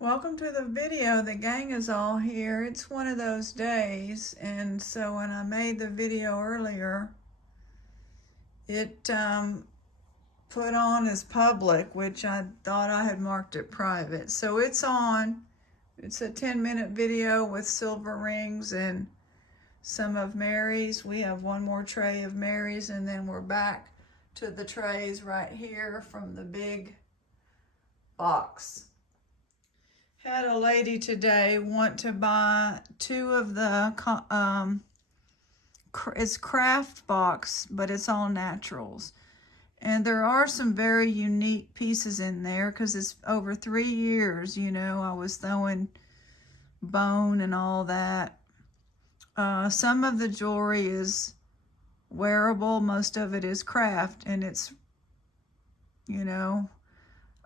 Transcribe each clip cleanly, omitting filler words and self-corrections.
Welcome to the video. The gang is all here. It's one of those days, and so when I made the video earlier, it put on as public, which I thought I had marked it private. So it's on. It's a 10-minute video with silver rings and some of Mary's. We have one more tray of Mary's, and then we're back to the trays right here from the big box. Had a lady today want to buy two of the it's craft box, but it's all naturals, and there are some very unique pieces in there because it's over 3 years. I was throwing bone and all that. Some of the jewelry is wearable, most of it is craft, and it's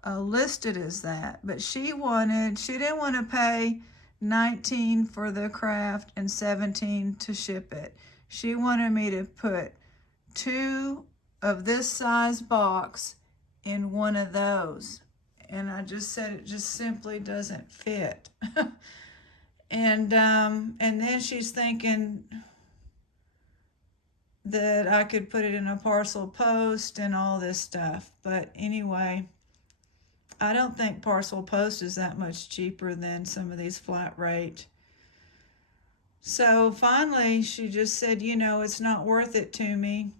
listed as that, but she didn't want to pay $19 for the craft and $17 to ship it. She wanted me to put two of this size box in one of those, and I just said it just simply doesn't fit. And then she's thinking that I could put it in a parcel post and all this stuff, but anyway, I don't think parcel post is that much cheaper than some of these flat rate. So finally, she just said, it's not worth it to me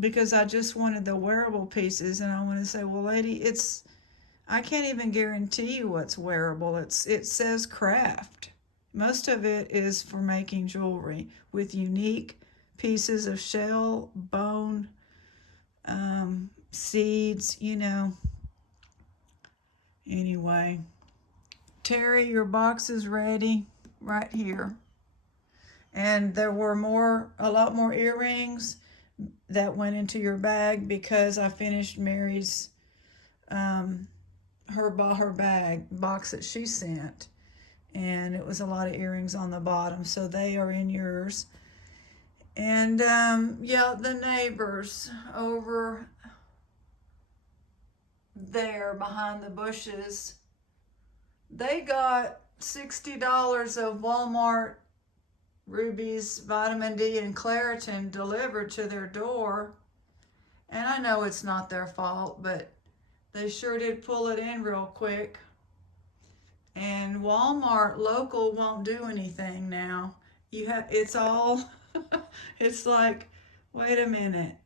because I just wanted the wearable pieces. And I want to say, well, lady, I can't even guarantee you what's wearable. It says craft. Most of it is for making jewelry with unique pieces of shell, bone, seeds, Anyway, Terry, your box is ready right here. And there were a lot more earrings that went into your bag because I finished Mary's, her bag box that she sent. And it was a lot of earrings on the bottom, so they are in yours. And the neighbors over there behind the bushes, they got $60 of Walmart Ruby's vitamin D and Claritin delivered to their door. And I know it's not their fault, but they sure did pull it in real quick. And Walmart local won't do anything now. It's all it's like, wait a minute.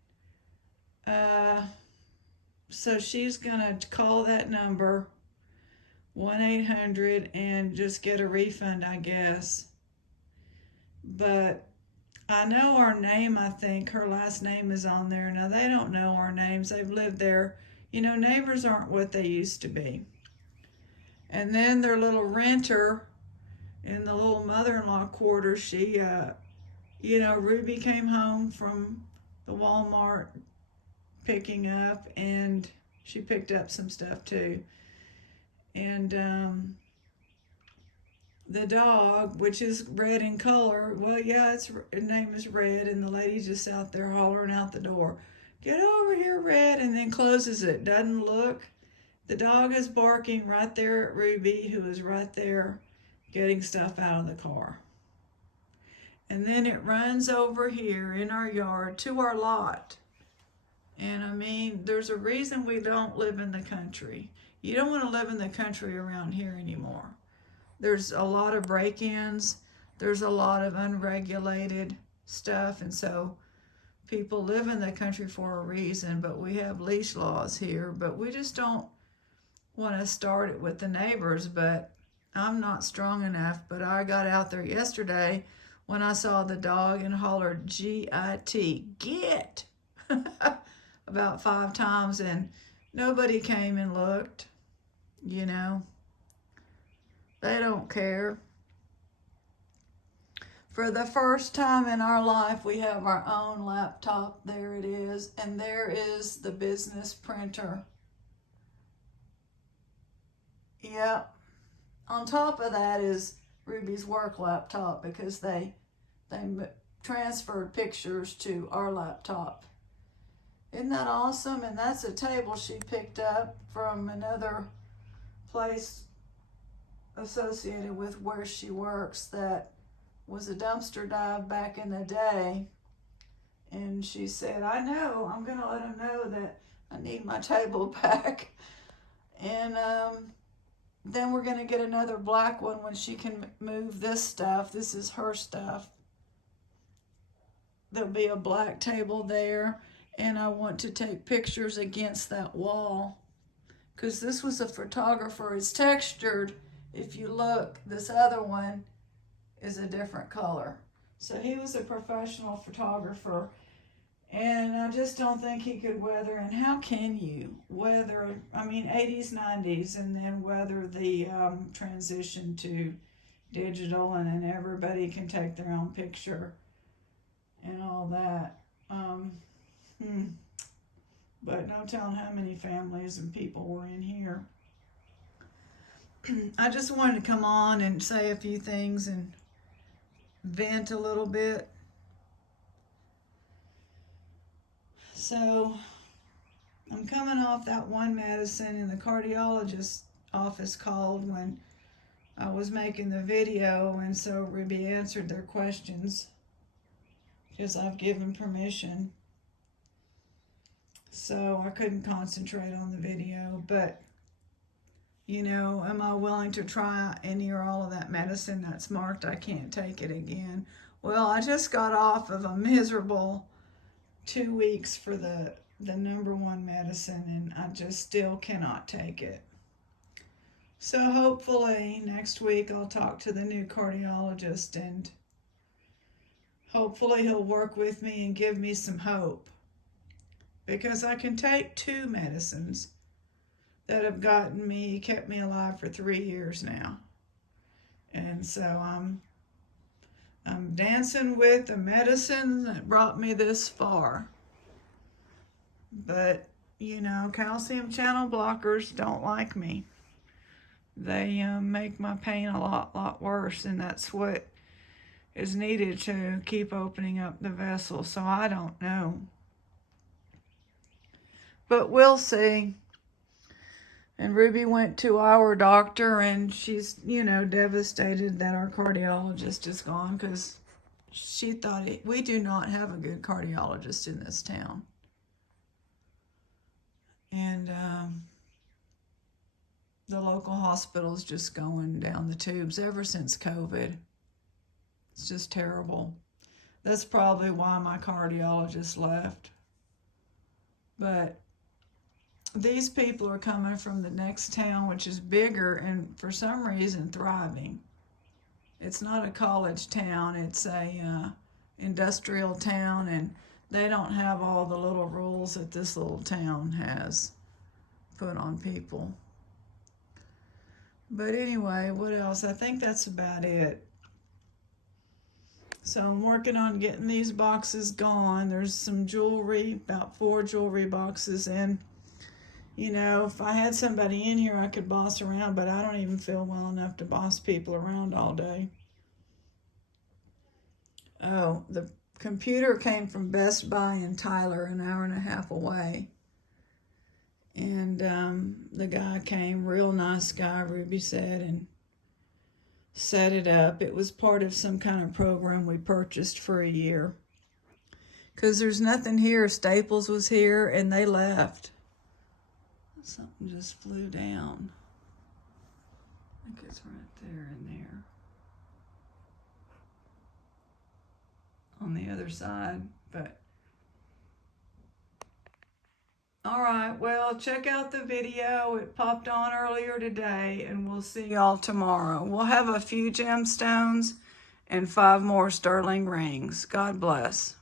So she's gonna call that number 1-800 and just get a refund, I guess. But I know our name. I think her last name is on there. Now they don't know our names. They've lived there. Neighbors aren't what they used to be. And then their little renter in the little mother-in-law quarters, she Ruby came home from the Walmart picking up, and she picked up some stuff too. And the dog, which is red in color, well, yeah, its name is Red, and the lady's just out there hollering out the door, "Get over here, Red," and then closes it, doesn't look. The dog is barking right there at Ruby, who is right there getting stuff out of the car. And then it runs over here in our yard to our lot. And I mean, there's a reason we don't live in the country. You don't want to live in the country around here anymore. There's a lot of break-ins. There's a lot of unregulated stuff. And so people live in the country for a reason, but we have leash laws here. But we just don't want to start it with the neighbors. But I'm not strong enough. But I got out there yesterday when I saw the dog and hollered G-I-T, get, about 5 times, and nobody came and looked. They don't care. For the first time in our life, we have our own laptop. There it is. And there is the business printer. Yep. On top of that is Ruby's work laptop because they transferred pictures to our laptop. Isn't that awesome? And that's a table she picked up from another place associated with where she works that was a dumpster dive back in the day. And she said, I know, I'm going to let them know that I need my table back. And then we're going to get another black one when she can move this stuff. This is her stuff. There'll be a black table there. And I want to take pictures against that wall. Because this was a photographer. It's textured. If you look, this other one is a different color. So he was a professional photographer, and I just don't think he could weather, and how can you weather, 80s, 90s, and then weather the transition to digital, and then everybody can take their own picture and all that. But no telling how many families and people were in here. I just wanted to come on and say a few things and vent a little bit. So I'm coming off that one medicine, and the cardiologist's office called when I was making the video, and so Ruby answered their questions because I've given permission. So I couldn't concentrate on the video, but am I willing to try any or all of that medicine that's marked I can't take it again? Well, I just got off of a miserable 2 weeks for the #1 medicine, and I just still cannot take it. So hopefully next week I'll talk to the new cardiologist, and hopefully he'll work with me and give me some hope. Because I can take 2 medicines that have kept me alive for 3 years now. And so I'm dancing with the medicine that brought me this far. But, calcium channel blockers don't like me. They make my pain a lot worse, and that's what is needed to keep opening up the vessel. So I don't know. But we'll see. And Ruby went to our doctor, and she's, devastated that our cardiologist is gone, because she thought we do not have a good cardiologist in this town. And the local hospital's just going down the tubes ever since COVID. It's just terrible. That's probably why my cardiologist left. But these people are coming from the next town, which is bigger and for some reason thriving. It's not a college town, it's a industrial town, and they don't have all the little rules that this little town has put on people. But anyway, what else? I think that's about it. So I'm working on getting these boxes gone. There's some jewelry, about 4 jewelry boxes, and if I had somebody in here, I could boss around, but I don't even feel well enough to boss people around all day. Oh, the computer came from Best Buy in Tyler, an hour and a half away. And the guy came, real nice guy, Ruby said, and set it up. It was part of some kind of program we purchased for a year. Because there's nothing here. Staples was here, and they left. Something just flew down. I think it's right there and there. On the other side, but. All right, well, check out the video. It popped on earlier today, and we'll see y'all tomorrow. We'll have a few gemstones and 5 more sterling rings. God bless.